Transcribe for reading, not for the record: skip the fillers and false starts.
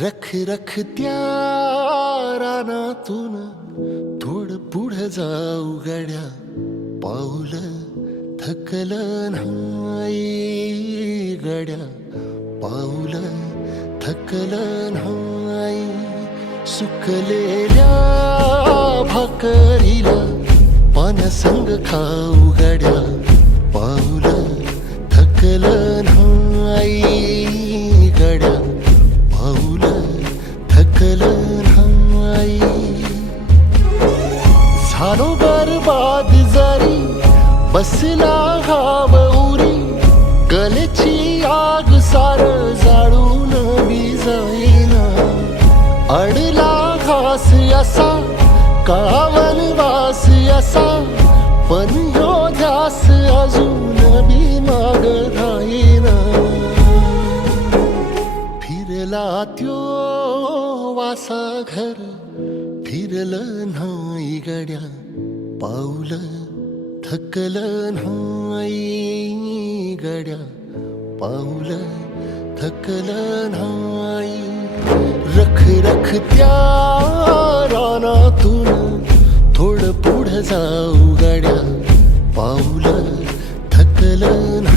रख रख त्या रानातून थोडं पुढं जाऊ गड्या, पाऊल थकलं नाही गड्या, पाऊल थकलं नाही. सुकलेल्या भाकरीला पाण्यासंग खाऊ गड्या, पाऊल थकलं नाही गड्या, पाऊल थकलं नाही. झालो बरबाद जरी बसला घाव उरी, गलेची आग सार जाळून बी जाईना. अडला घास असा काळावन वास असा, पण ह्यो ध्यास अजून बी माग राहीना. फिरला त्यो वासा घर फिरलं नाही गड्या, पाऊल थकलं नाही गड्या, पाऊल थकलं नाही. रख रख त्या रानातून थोडं पुढं जाऊ गड्या, पाऊल थकलं नाही.